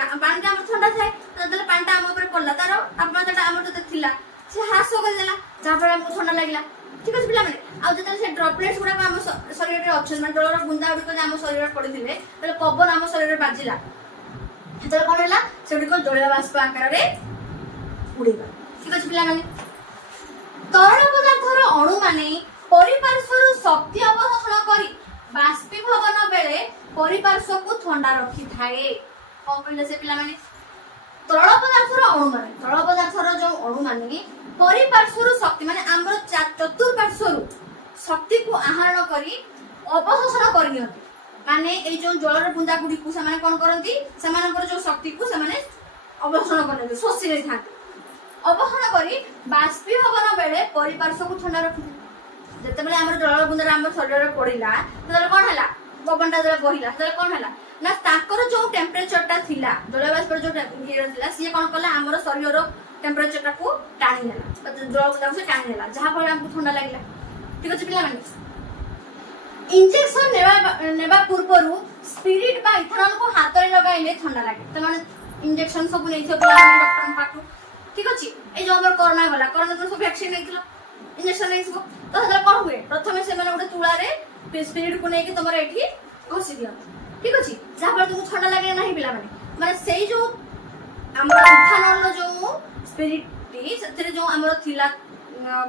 हमर ठंडा थाए तले पानी ता हम ऊपर पड़ला तार तापमात्रा हमर जते थिला से ह्रास हो गेला जहा पर हमको ठंडा लागिला ठीक अछि पिला माने आ जते से ड्रॉपलेट्स गुडा हम शरीर रे ऑप्शन माने जलर बुंदा गुडी को हम शरीर रे पड़ी थिले तले पवन हम शरीर रे बाजिला तले कोन हला सेडी को जल बाष्प आकार रे उड़ीबा ठीक अछि पिला माने तरल पदार्थर अणु माने परिपार्श्वरु शक्ति अवशोषण करी बाष्पीभवन बेले परिपार्श्व को ठंडा रखी थाए कोन कहले से पिला माने तरल पदार्थर अणु माने तरल पदार्थर जो अणु माने परिपार्श्वरु शक्ति माने हमर चतुर्पार्श्वरु शक्ति को आहरण करी अवशोषण करनियति माने ए जो जलर बुंदा गुडी को समान कोन करंती समानकर जो शक्ति को समान अवशोषण करनियति शोषि नै थांती अवशोषण करी बाष्पीभवन बेले परिपार्श्व को ठंडा रखि जते बेले हमर जलर बुंदा हमर शरीर रे पड़िला तले कोन हला पवनटा जले बहिला तले कोन हला ना ताकर जो टेम्परेचर टा थिला जल बाष्प जो टेम्परेचर थिला से कोन कला हमर शरीर टेम्परेचर टा को टाणी नेला जल बुंदा से टाणी नेला जहा पर हमको ठंडा लागिला ठीक अछि पिला माने इंजेक्शन नेबा पूर्वरु स्पिरिट बा इथेनॉल को हाथ रे लगाइले ठंडा लागे त माने इंजेक्शन सब नै थियो पिला माने डॉक्टर पाटू ठीक अछि ए जो हमर कोरोना गला कोरोना तो सब वैक्सीन नै थियो इंजेक्शन नै थियो तो हदर कोन हुए प्रथमे से माने उडे तुळा रे स्पिरिट को नै कि तमर एठी घोसी दियो ठीक अछि जहा पर तुमको ठंडा लागे नाही पिला माने सेई जो हमर इथेनॉल जो स्पिरिट टी सतरे जो हमर थिला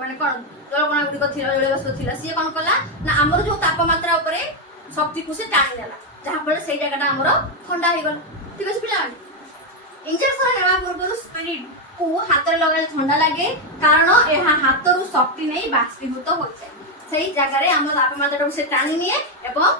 माने कोन जलकणा गुडी को थिला जले बस थिला से कोन कला ना हमर जो तापमात्रा ऊपर शक्ति को से टाणी देला जहा पर सेई जगहटा हमर ठंडा हे गल ठीक अछि पिला माने इंजेक्शन नेबा पूर्व स्पिरिट को हाथ रे लगाले ठंडा लागे कारण एहा हाथ रु शक्ति नै बाष्पीभूत होय छै सेई जगह रे हमर तापमात्रा को से टाणी निए एवं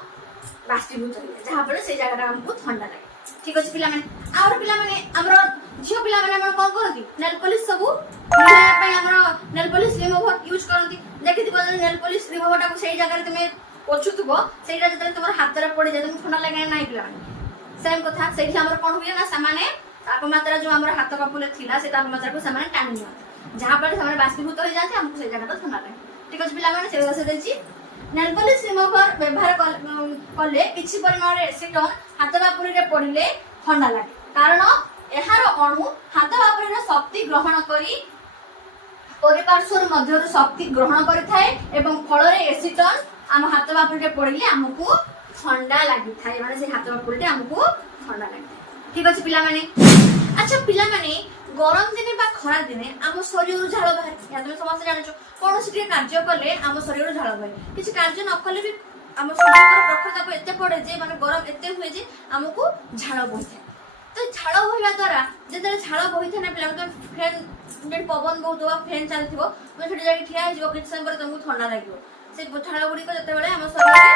बाष्पीभूत होय जहा पर सेई जगहटा हमको ठंडा लागे ठीक अछि पिला माने और पिला माने हमर झियो पिला माने हमर कोन करती नेल पॉलिश सबु निया पे हमर नेल पॉलिश रिमूवर यूज करती देखि दिबो नेल पॉलिश रिमूवर टा को सेई जगह रे तुमे पोछुतबो सेईटा जतले तमर हाथ रे पड़ी जाय तुम ठंडा लागे नाही पिला माने सेम कथा सेठी हमर कोन होय ना सामाने तापमात्रा जो हमर हाथ कपुले थिला से तापमात्रा को सामाने टाणी नियो जहां पर सामाने बाष्पीभूत हो जाते हमको सेई जगह ठंडा लागे ठीक अछि पिला माने से देछि नेल पॉलिश रिमूवर व्यवहार कले किछि परिमाण रे एसीटोन हाथ बापुरी रे पड़िले ठंडा लागे कारण एहार अणु हाथ बापुरी रे शक्ति ग्रहण करी परिपार्श्वर मध्य शक्ति ग्रहण करि थाए एवं फल रे एसीटोन हम हाथ बापुरी रे पड़िले हमको ठंडा लागि थाए माने से हाथ बापुरी रे हमको ठंडा लागि ठीक अछि पिला माने अच्छा पिला माने गरम दिने बा खरा दिने हम शरीर झाळ बाहर या तुम समस्त जानो कोन से कार्य कले हम शरीर झाळ बाहर किछि कार्य न कले भी हम शरीर प्रखरता को एते पड़े जे माने गरम एते हुए जे हमको झाळ बोइथे तो झाळ होइबा द्वारा जेते झाळ बोइथे ना पिला तो फैन जे पवन बहुत हुआ फैन चलथिबो तो छोटी जाके ठिया हिजो किछ समय पर तुमको ठंडा लागिवो से झाळ गुडी को जते बेले हम शरीर रे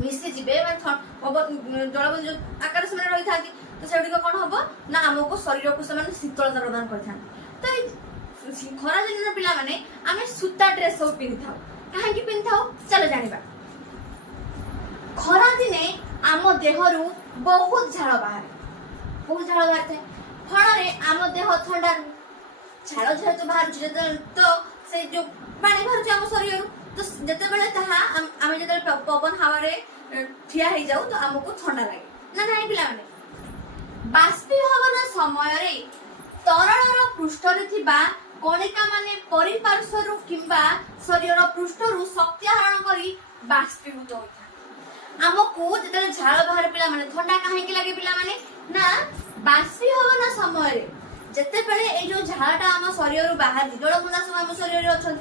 मिसि जिबे माने पवन जलबन जो आकार समय रही थाकी तो सेडी को कोन होबो ना हमको शरीर को समान शीतलता प्रदान करथान तो खरा दिन पिला माने आमे सूता ड्रेस सब पिनथाउ काहे कि पिनथाउ चलो जानिबा खरा दिने आम देहरु बहुत झाळ बाहर थे फल रे आम देह ठंडा झाळ झाळ तो बाहर जते तो से जो पानी बाहर आम शरीर तो जते बेले ताहा आमे जते पवन हवा रे ठिया हे जाऊ तो हमको ठंडा लागे ना नाही पिला माने बाष्पीभवन समय रे तरलर पृष्ठ रे थिबा कणिका माने परिपार्श्वरु किंबा शरीर पृष्ठ रु शक्ति आहरण करी बाष्पीभूत होइथा हमको जते झाळ बाहर पिला माने ठंडा काहे कि लागे पिला माने ना बाष्पीभवन समय रे जते बेले ए जो झाळटा हम शरीर रु बाहर जल बुंदा सब हम शरीर रे अछन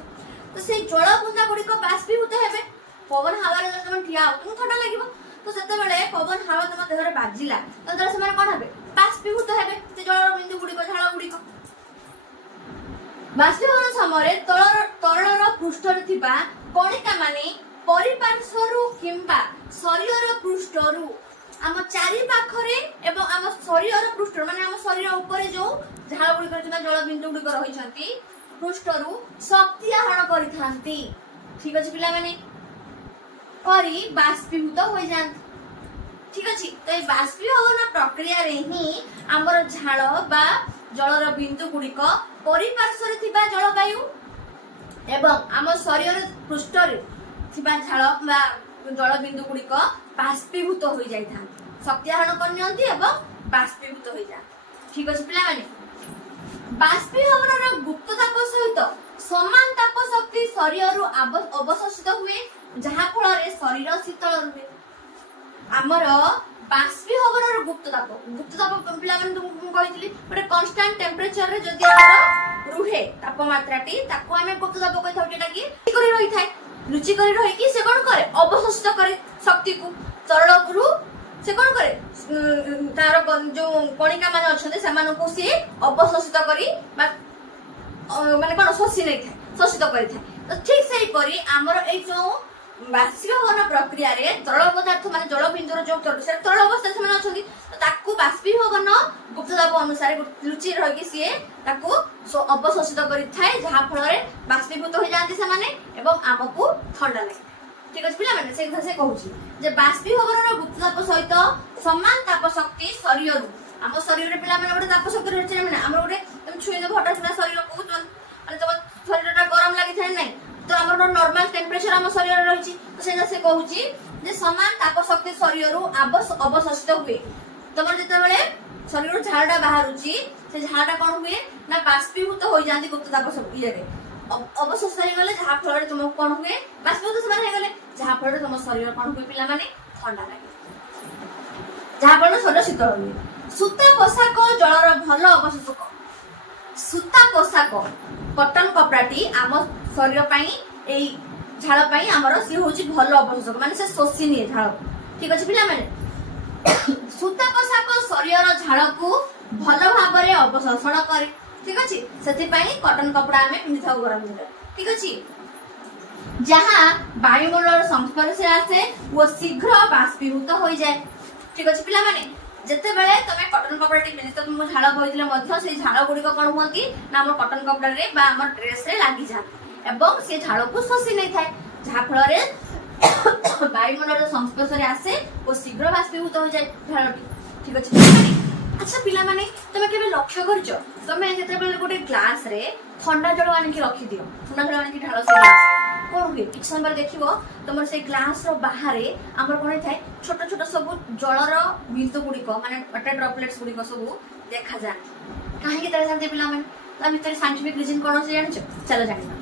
तो से जल बुंदा गुडी को बाष्पीभूत हेबे पवन हवा रे जब ठिया तुम ठंडा लागिबो तो सेतेबेले पवन हावा तुम देहरे बाजिला तो द्वारा से कोन हेबे बाष्पीभूत हेबे से जलर बिंदु गुडी झाल गुडी बाष्पीभवन समय तरलर पृष्ठरे थिबा कणिका माने परिपार्श्वरु किंबा शरीर पृष्ठरु आम चारि पाखरे एवं आम शरीर पृष्ठ माने आम शरीर ऊपर जो झाल गुडी करथिबा जल बिंदु गुडी रहिसंती पृष्ठरु शक्ति आहरण करिथांती ठीक अछि पिला माने करी बाष्पीभूत हो जाती ठीक अच्छे तो ये बाष्पीभवन प्रक्रिया रे ही आमर झाल बा जलर बिंदु गुड़िक परिपार्श्वर थिबा जलवायु एवं आम शरीर पृष्ठ थिबा झाल बा जल बिंदु गुड़िक बाष्पीभूत हो जाता शक्ति आहरण करनियंती एवं बाष्पीभूत हो जाती ठीक अच्छे पिला माने बाष्पीभवन गुप्त ताप सहित समान ताप शक्ति शरीर अवशोषित हुए जहा फल शरीर शीतल रुहे आमर बाष्पीभवन गुप्त ताप पिला माने तुमको कहितली गोटे कांस्टेंट टेम्परेचर रे जदी आमर रुहे तापमात्राटी ताको हमें गुप्त ताप कहिथाउ जेटा कि करी रही थाए लुचि करी रही कि से कोन करे अवशोषित करे शक्ति को तरल गुरु से कोन करे तार जो कणिका माने अछते सेमान को से अवशोषित करी माने कोन शोषि नै थाए शोषित करी थाए तो ठीक सही परी आमर ए जो बाष्पीभवन प्रक्रिया रे तरल पदार्थ माने जल बिंदुर जो तरल अवस्था से माने अछंती तो ताकू बाष्पीभवन गुप्त ताप अनुसार लुचि रही कि से ताकू अवशोषित करी थाए जहा फल रे बाष्पीभूत हो जाती से माने एवं आमको ठंडा लागे ठीक अछि पिला माने से कहूची जे बाष्पीभवन गुप्त ताप सहित समान ताप शक्ति शरीर आम शरीर रे पिला माने गोटे ताप शक्ति रहचे माने हमर गोटे तुम छुई दे हठात ना शरीर को माने तब शरीरटा गरम लागि थाए नै तो हमर नॉर्मल टेम्परेचर हम शरीर रही तो से कहूची जे समान ताप शक्ति शरीर अवशोषित हुए तुम जिते बड़े शरीर झालटा बाहरुची से झालटा कौन हुए ना बाष्पीभूत हो जाती गुप्त ताप शक्ति अवशोष हो गले जहा फल तुमको कौन हुए बाष्पीभूत से गले जहा फल तुम शरीर कौन हुए पिला माने ठंडा लगे जहा फल शरीर शीतल हुए सूता पोशाक जलर भल अवशोषक सूता पोशाक कटन कपड़ाटी आम शरीर पाई एई झाल पाई हमर से होची भल अवशोषक माने से शोषि निए झाल ठीक अछि पिला माने सूता पोशाक शरीर झाल को भल भाबरे अवशोषण करे ठीक अछि सेति पाई कटन कपड़ा हमें पिनिथाउ गरम दिन ठीक अछि जहां वायुमंडल संस्पर्श से आसे वो शीघ्र बाष्पीभूत हो जाए ठीक अछि पिला माने जते बेले तमे कटन कपड़ा टी पिनि त तुम झाल बहितले मध्य से झाल गुडी को कोन हुआ कि ना हमर कटन कपड़ा रे बा हमर ड्रेस रे लागि जाती एवं से झाल को शोषि नै थाए जहा फल रे वायुमंडल संस्पर्श रे आसे वो शीघ्र बाष्पीभूत हो जाए झालटी ठीक अछि अच्छा पिला माने तमे केबे लक्ष्य करजो तमे जते बेले गोटे ग्लास रे ठंडा जल आनि के रखि दियो ठंडा जल आनि के ढालो से ग्लास कोन हुए किछ समय देखिबो तमर से ग्लास रो बाहरे हमर कोन थाए छोट छोट सब जलर बिंदु गुडी को माने वाटर ड्रॉपलेट्स गुडी को सब देखा जाय काहे के तरह जानते पिला माने ता भीतर साइंटिफिक रीजन कोन से जानछ चलो जानिबा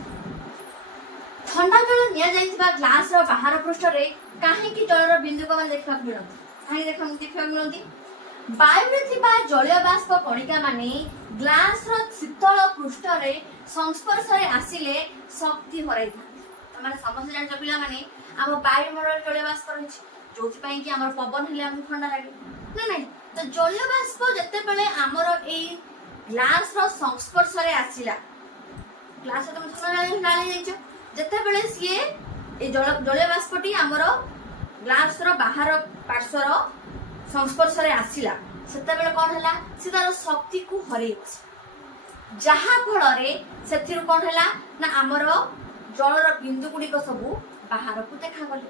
ठंडा जल निया जाइथिबा ग्लास रो बाहर पृष्ठ रे काहे की जलर बिंदु को माने देखा मिलत काहे देखा मिलती वायु रे थिबा जलीय बाष्प कणिका माने ग्लास रो शीतल पृष्ठ रे संस्पर्श रे आसिले शक्ति हराई था माने समझ जान पिला माने हम वायुमंडल जलीय बाष्प रही जोथि पई कि हमर पवन हेले हम ठंडा लागे नै तो जलीय बाष्प जते बेले हमर ए ग्लास रो संस्पर्श रे आसिला ग्लास तुम ठंडा लागे जाइछो जते बेले सिए ए जलीय बाष्पटी हमर ग्लास रो बाहर पार्श्व रो संस्पर्श रे आसिला सेते बेले कोन हला से तार शक्ति को हरै जहा फल रे सेथिर कोन हला ना हमर जलर बिंदु गुडी को सब बाहर को देखा गले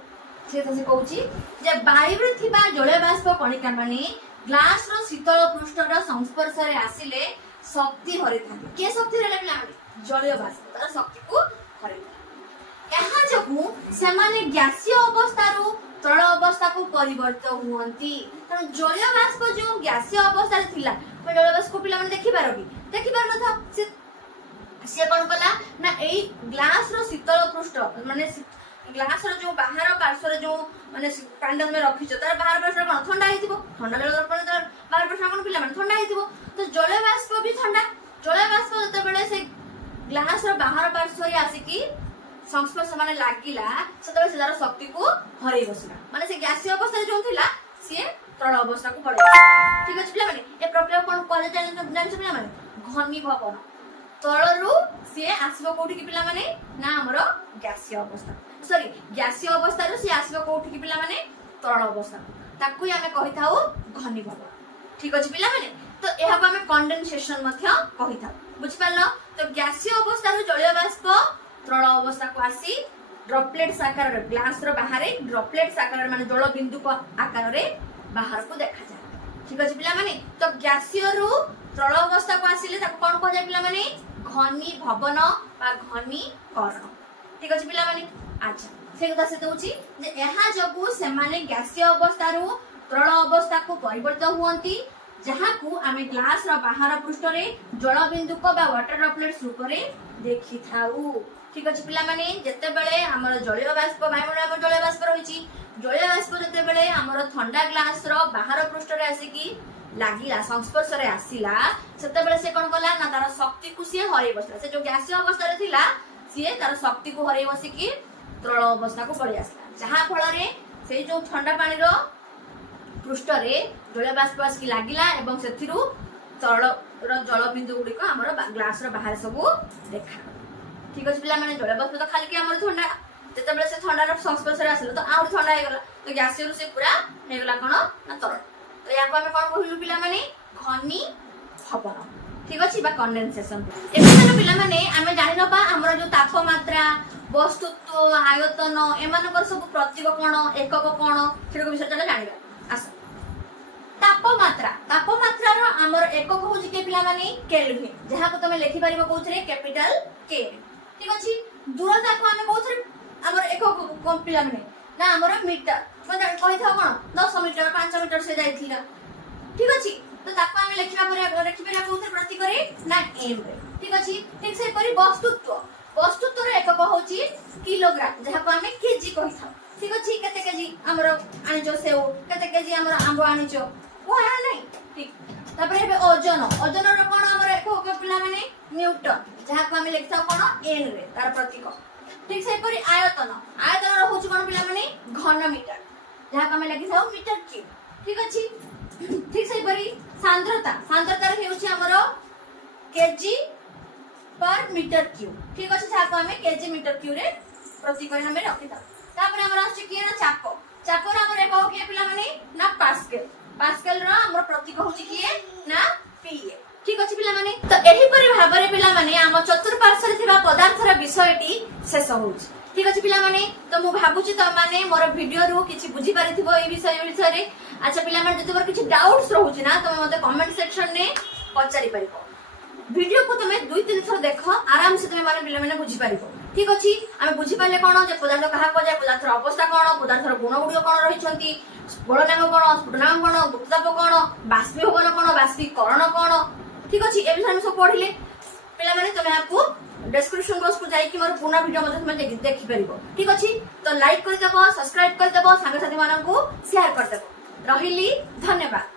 से कहूची जे वायु रे थिबा जलीय बाष्प कणिका माने ग्लास रो शीतल पृष्ठ रो संस्पर्श रे आसिले शक्ति हरै थाके के शक्ति रे लागला जलीय बाष्प तार शक्ति को हरै एहा जकु से माने गैसीय अवस्था रो तरल अवस्था को परिवर्तित हुअंती कारण जलीय बाष्प जो गैसीय अवस्था रे थिला जलीय बाष्प पिला माने देखि पार न था से कोन कला ना एई ग्लास रो शीतल पृष्ठ माने ग्लास रो जो बाहर पार्श्व रे जो माने कांडल में रखि छ तार बाहर पार्श्व कोन ठंडा हितिबो ठंडा जल दर्पण तार बाहर पार्श्व कोन पिला माने ठंडा हितिबो तो जलीय बाष्प भी ठंडा जलीय बाष्प जते बेले से ग्लास रो बाहर पार्श्व रे आसी की संस्पर्श माने लागिला सेतबे से तार शक्ति को हरई बसला माने से गैसीय अवस्था जो थिला सी तरल अवस्था को पड़े ठीक अछि पिला माने ए प्रक्रिया कोन कहले जान पिला माने घनीभवन तळरु सी आसबो कोठी की पिला माने ना हमर गैसीय अवस्था सॉरी गैसीय अवस्था रु सी आसबो कोठी की पिला माने तरल अवस्था ताकू हमें कहि थाउ घनीभवन ठीक अछि पिला माने तो एहा को हमें कंडेंसेशन मध्य कहि थाउ बुझ पालो तो गैसीय अवस्था रु जलीय बाष्प तरल अवस्था को आसी ड्रॉपलेट्स आकार रे ग्लास रो बाहर ड्रॉपलेट्स आकार माने जल बिंदु को आकार रे बाहर को देखा जाए ठीक अछि पिला माने तो गैसीय रु तरल अवस्था को आसीले ताको कोन को जाय पिला माने घनीभवन बा घनीकरण ठीक अछि पिला माने अच्छा से कथा से दउची जे एहा जगु से माने गैसीय अवस्था रु तरल अवस्था को परिवर्तन हुअंती जहा को आमे ग्लास रो बाहर पृष्ठ रे जल बिंदु को बा वाटर ड्रॉपलेट्स रूप रे देखि थाउ ठीक अछि पिला माने जते बेले हमर जलीय बाष्प वायुमंडल हमर जलीय बाष्प रहिछि जलीय बाष्प जते बेले हमर ठंडा ग्लास रो बाहर पृष्ठ रे आसी की लागिला संस्पर्श रे आसीला सेते बेले से कोन कला ना तार शक्ति को से हरै बसला से जो गैसीय अवस्था रे थिला से तार शक्ति को हरै बसी की तरल अवस्था को पड़ी आसला जहा फल रे से जो ठंडा पानी रो पृष्ठ रे जलीय बाष्प आसी लागिला एवं सेथिरु तरल रो जल बिंदु गुडी को हमर ग्लास रो बाहर सब देखा ठीक अछि पिला माने जलीय बाष्प तो खाली के हमर ठंडा जते बेले से ठंडा रो संस्पर्श रे आसला तो आउर ठंडा हे गला तो गैसीय रु से पूरा हे गला कोन ना तरल तो या को हमें कोन कहलु पिला माने घनीभवन ठीक अछि बा कंडेंसेशन एखन पिला माने हमें जानि नबा हमर जो तापमात्रा वस्तुत्व आयतन एमानकर सब प्रतीक कोन एकक कोन सेको विषय चला जानिबा आस तापमात्रा रो हमर एकक होछि के पिला माने केल्विन जहा को तमे लिखि परिबो कोथरे कैपिटल के ठीक अछि दूरता को हमें कोथरे हमर एकक कोन पिला माने ना हमर मीटर मतलब कहि था कोन 10 मीटर 5 मीटर से जाइथिला ठीक अछि तो ताको हमें लिखिबा पर कोथरे प्रतीक करे ना एम रे ठीक अछि ठीक से परि वस्तुत्व रो एकक होछि किलोग्राम जहा को हमें केजी कहि था ठीक अछि केते केजी हमर आनिजो सेउ केते केजी हमर आंबो आनिजो वो है नहीं ठीक तापर हे ओजन रो कोन हमर एकक पिला माने न्यूटन जहा को हमें लिखता कोन एन रे तार प्रतीक ठीक से परि आयतन रो होछि कोन पिला माने घन मीटर जहा को हमें लिखि थाउ मीटर क्यूब ठीक अछि ठीक से परि सांद्रता रे होछि हमर केजी पर मीटर क्यूब ठीक अछि जहा को हमें केजी मीटर क्यूब रे प्रतीक रे हमें रखि थाउ तापर हमर आछि कि ना चाप रो हमर एकक के पिला माने ना पास्कल रो हमर प्रतीक होछि कि ना पीए ठीक अछि पिला माने तो एही परि भाबरे पिला माने हम चतुर्पार्श्व रे थिबा पदार्थर विषयटी शेष होउछि ठीक अछि पिला माने तो मु भाबुछि त माने मोर वीडियो रु किछि बुझी पारिथिबो ए विषय रे अच्छा पिला माने जते मोर किछि डाउट्स रहउछि ना तो मते कमेंट सेक्शन ने पचारि परिबो वीडियो को तमे 2-3 थर देखो आराम से तमे माने पिला माने बुझी पारिबो ठीक अछि हमें बुझी पाले कोन जे पदार्थ कहा को जाय पदार्थर अवस्था कोन पदार्थर गुण गुडी कोन रहिछंती बलनांग कोन स्फुटनांग कोन गुप्ताप कोन बाष्पीभवन कोन बाष्पीकरण कोन ठीक अछि ए विषय में सब पढिले पिला माने तमे आपको डिस्क्रिप्शन बॉक्स को जाई कि मोर पुना वीडियो मते तमे देखि परिबो ठीक अछि तो लाइक कर देबो सब्सक्राइब कर देबो संग साथी मानन को शेयर कर देबो रहिली धन्यवाद।